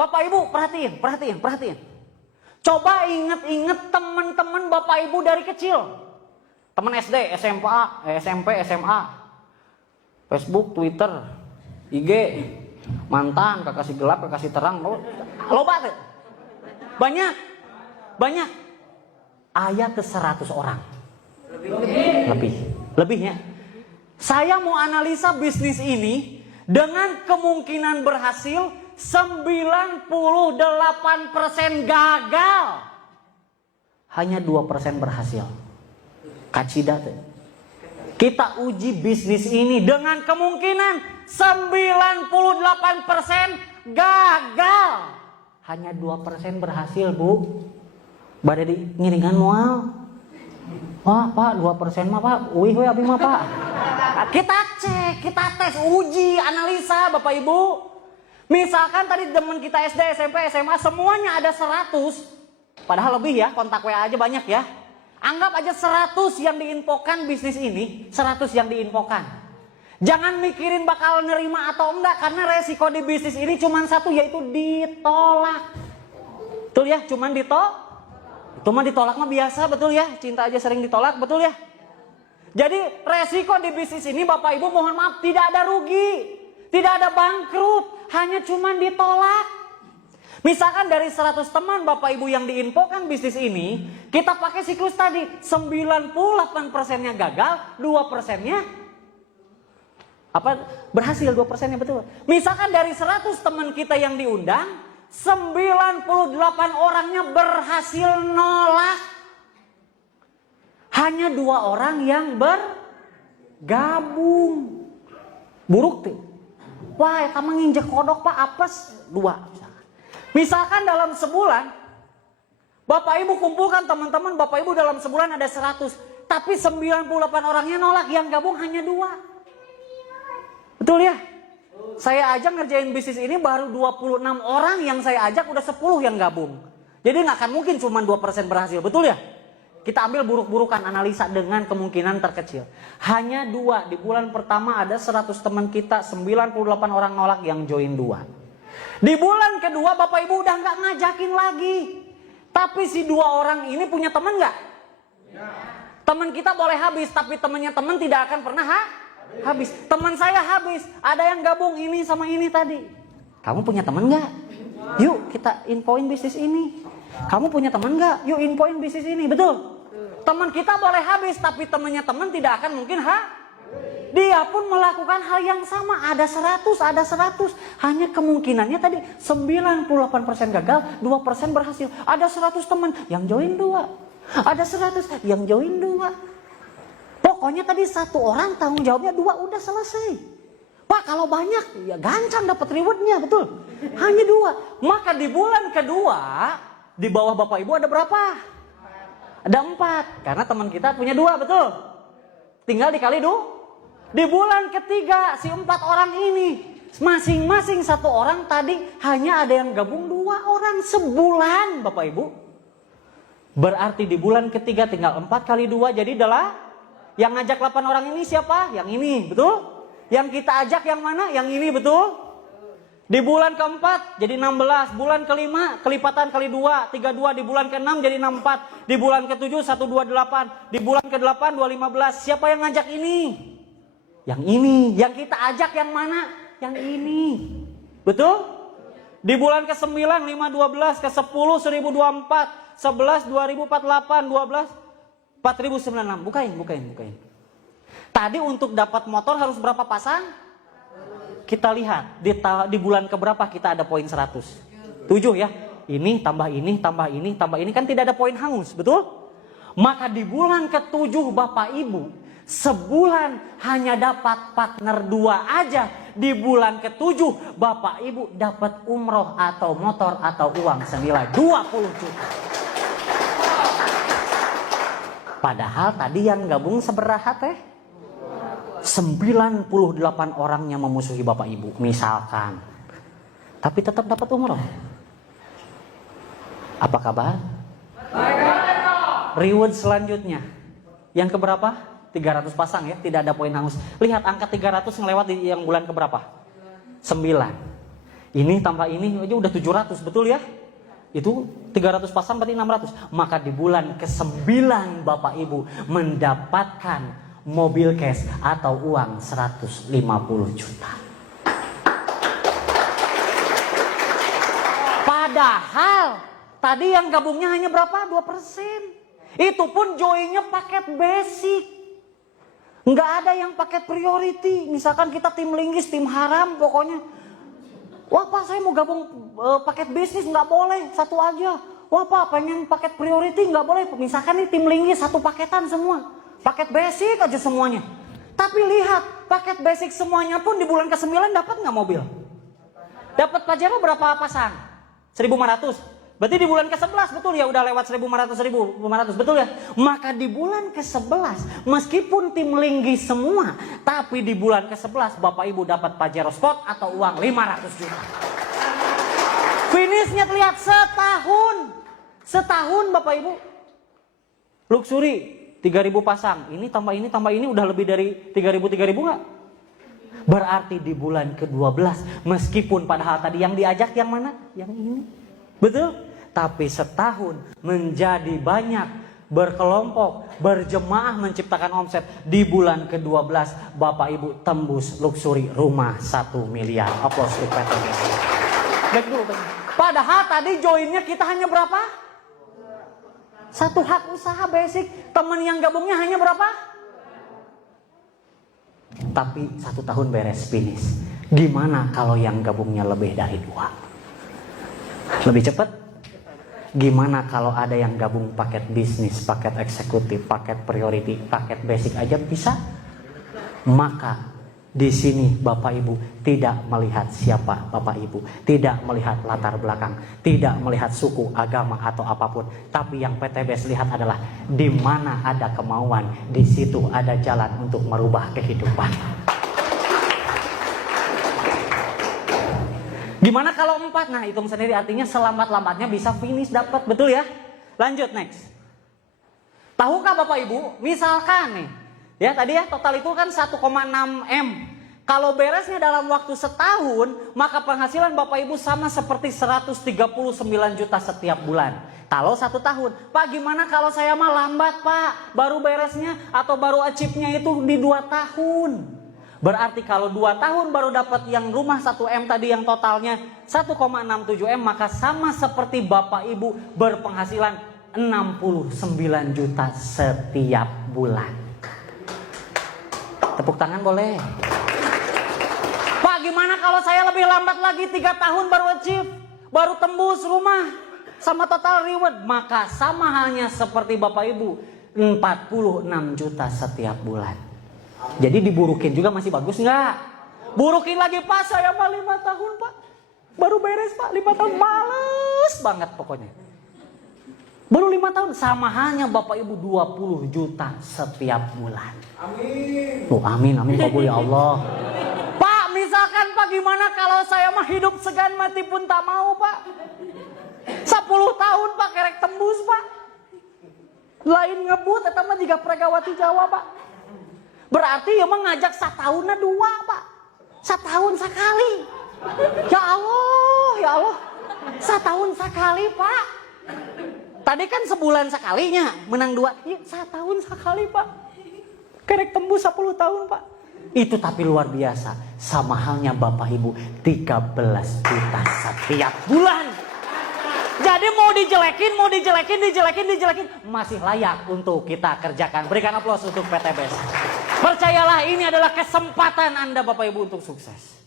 Bapak Ibu perhatiin. Coba inget-inget teman-teman Bapak Ibu dari kecil. Teman SD, SMP, SMA. Facebook, Twitter, IG. Mantan, kekasih gelap, kekasih terang. Loba tuh. Banyak. Aya ke 100 orang. Lebihnya. Saya mau analisa bisnis ini dengan kemungkinan berhasil 98% gagal. Hanya 2% berhasil. Kacida tuh. Kita uji bisnis ini dengan kemungkinan 98% gagal. Hanya 2% berhasil, Bu. Bade di ngiringan moal. Wah, Pak, 2% mah, Pak. Wih, abi mah, Pak. Kita cek, kita tes, uji, analisa, Bapak Ibu. Misalkan tadi teman kita SD, SMP, SMA semuanya ada 100. Padahal lebih ya, kontak WA aja banyak ya. Anggap aja 100 yang diinfokan bisnis ini, 100 yang diinfokan. Jangan mikirin bakal nerima atau enggak, karena resiko di bisnis ini cuma satu, yaitu ditolak. Betul ya, cuman ditolak. Itu mah ditolak mah biasa, betul ya. Cinta aja sering ditolak, betul ya. Jadi resiko di bisnis ini Bapak Ibu mohon maaf tidak ada rugi, tidak ada bangkrut, hanya cuman ditolak. Misalkan dari 100 teman Bapak Ibu yang diinfokan bisnis ini, kita pakai siklus tadi, 98%-nya gagal, 2%-nya berhasil, 2%-nya betul. Misalkan dari 100 teman kita yang diundang, 98 orangnya berhasil nolak. Hanya 2 orang yang bergabung. Buruk tuh. Wah, eta mah nginjek kodok Pak, apes 2. Misalkan dalam sebulan, Bapak Ibu kumpulkan teman-teman, Bapak Ibu dalam sebulan ada 100. Tapi 98 orangnya nolak, yang gabung hanya 2. Betul ya? Saya aja ngerjain bisnis ini baru 26 orang yang saya ajak, udah 10 yang gabung. Jadi nggak akan mungkin cuma 2% berhasil, betul ya? Kita ambil buruk-burukan, analisa dengan kemungkinan terkecil. Hanya 2, di bulan pertama ada 100 teman kita, 98 orang nolak, yang join 2. Di bulan kedua Bapak Ibu udah nggak ngajakin lagi. Tapi si 2 orang ini punya teman nggak? Ya. Teman kita boleh habis, tapi temannya teman tidak akan pernah habis. Teman saya habis, ada yang gabung ini sama ini tadi. Kamu punya teman nggak? Yuk kita infoin bisnis ini. Kamu punya teman nggak? Yuk infoin bisnis ini, betul? Teman kita boleh habis, tapi temannya teman tidak akan mungkin dia pun melakukan hal yang sama. Ada 100. Hanya kemungkinannya tadi 98% gagal, 2% berhasil. Ada 100 teman yang join 2. Ada 100 yang join 2. Pokoknya tadi 1 orang tanggung jawabnya 2, udah selesai. Pak, kalau banyak ya gancang dapat rewardnya, betul? Hanya 2. Maka di bulan kedua di bawah Bapak Ibu ada berapa? Ada 4. Karena teman kita punya 2, betul? Tinggal dikali 2. Di bulan ketiga si 4 orang ini masing-masing 1 orang tadi hanya ada yang gabung 2 orang sebulan, Bapak Ibu. Berarti di bulan ketiga tinggal 4 kali 2 jadi adalah yang ngajak 8 orang ini siapa? Yang ini, betul? Yang kita ajak yang mana? Yang ini, betul? Di bulan keempat jadi 16, bulan kelima kelipatan kali 2, 32, di bulan ke-6 jadi 64, di bulan ke-7 128, di bulan ke-8 215. Siapa yang ngajak ini? Yang ini. Yang kita ajak yang mana? Yang ini. Betul? Di bulan ke-9 512, ke-10 1024, 11 2048, 12 4096. Bukain. Tadi untuk dapat motor harus berapa pasang? Kita lihat di bulan keberapa kita ada poin 100. 7 ya. Ini tambah ini, tambah ini, tambah ini, kan tidak ada poin hangus, betul? Maka di bulan ke-7 Bapak Ibu sebulan hanya dapat partner 2 aja. Di bulan ke-7 Bapak Ibu dapat umroh atau motor atau uang senilai 20 juta. Padahal tadi yang gabung seberaha teh? 98 orangnya memusuhi Bapak Ibu misalkan. Tapi tetap dapat umroh. Apa kabar? Reward selanjutnya. Yang keberapa? 300 pasang ya, tidak ada poin hangus. Lihat angka 300 ngelewat di yang bulan keberapa? 9. Ini tambah ini aja udah 700, betul ya? Itu 300 pasang berarti 600. Maka di bulan ke-9 Bapak Ibu mendapatkan mobil cash atau uang 150 juta. Padahal tadi yang gabungnya hanya berapa? 2%. Itu pun joinnya paket basic. Nggak ada yang paket priority. Misalkan kita tim linggis, tim haram pokoknya. Wah Pak, saya mau gabung paket bisnis, nggak boleh, satu aja. Wah Pak, pengen paket priority, nggak boleh. Misalkan nih tim linggis satu paketan semua. Paket basic aja semuanya. Tapi lihat, paket basic semuanya pun di bulan ke-9 dapat nggak mobil? Dapat Pajero berapa pasang? 1.500. Berarti di bulan ke-11 betul ya udah lewat 1.500, betul ya? Maka di bulan ke-11 meskipun tim linggis semua, tapi di bulan ke-11 Bapak Ibu dapat Pajero Sport atau uang 500 juta. Finishnya terlihat setahun Bapak Ibu. Luxury 3.000 pasang, ini tambah ini udah lebih dari 3.000 nggak? Berarti di bulan ke-12 meskipun padahal tadi yang diajak yang mana? Yang ini. Betul? Tapi setahun menjadi banyak, berkelompok, berjemaah menciptakan omset. Di bulan ke-12 Bapak Ibu tembus luxury rumah 1 miliar. Aplaus untuk PTBS. Baik dulu. Padahal tadi joinnya kita hanya berapa? Satu hak usaha basic. Teman yang gabungnya hanya berapa? Tapi 1 tahun beres finish. Gimana kalau yang gabungnya lebih dari 2? Lebih cepat? Gimana kalau ada yang gabung paket bisnis, paket eksekutif, paket priority, paket basic aja bisa? Maka di sini Bapak Ibu tidak melihat siapa Bapak Ibu, tidak melihat latar belakang, tidak melihat suku, agama atau apapun. Tapi yang PTBS lihat adalah di mana ada kemauan, di situ ada jalan untuk merubah kehidupan. Gimana kalau 4? Nah hitung sendiri, artinya selambat-lambatnya bisa finish dapat, betul ya? Lanjut next. Tahukah Bapak Ibu, misalkan nih, ya tadi ya total itu kan 1,6 M. Kalau beresnya dalam waktu setahun, maka penghasilan Bapak Ibu sama seperti 139 juta setiap bulan. Kalau 1 tahun, Pak gimana kalau saya mah lambat Pak, baru beresnya atau baru achieve-nya itu di 2 tahun. Berarti kalau 2 tahun baru dapat yang rumah 1 M tadi yang totalnya 1,67 M, maka sama seperti Bapak Ibu berpenghasilan 69 juta setiap bulan. Tepuk tangan boleh. Pak gimana kalau saya lebih lambat lagi 3 tahun baru achieve, baru tembus rumah sama total reward, maka sama halnya seperti Bapak Ibu 46 juta setiap bulan. Jadi diburukin juga masih bagus nggak? Burukin lagi Pak, saya mah 5 tahun Pak, baru beres Pak, 5 tahun males banget pokoknya. Baru 5 tahun, sama halnya Bapak Ibu 20 juta setiap bulan. Amin. Oh, amin, amin kabul ya Allah. Pak misalkan Pak gimana kalau saya mah hidup segan mati pun tak mau Pak. 10 tahun Pak kerek tembus Pak. Lain ngebut eta mah jiga Pregawati Jawa Pak. Berarti ya mah ngajak 1 tahunna 2 Pak. 1 tahun sekali. Ya Allah. 1 tahun sekali Pak. Tadi kan sebulan sekalinya menang 2. Ya 1 tahun sekali Pak. Kerek tembus 10 tahun Pak. Itu tapi luar biasa. Sama halnya Bapak Ibu 13 juta setiap bulan. Jadi mau dijelekin masih layak untuk kita kerjakan. Berikan aplaus untuk PTBS. Percayalah ini adalah kesempatan Anda Bapak Ibu untuk sukses.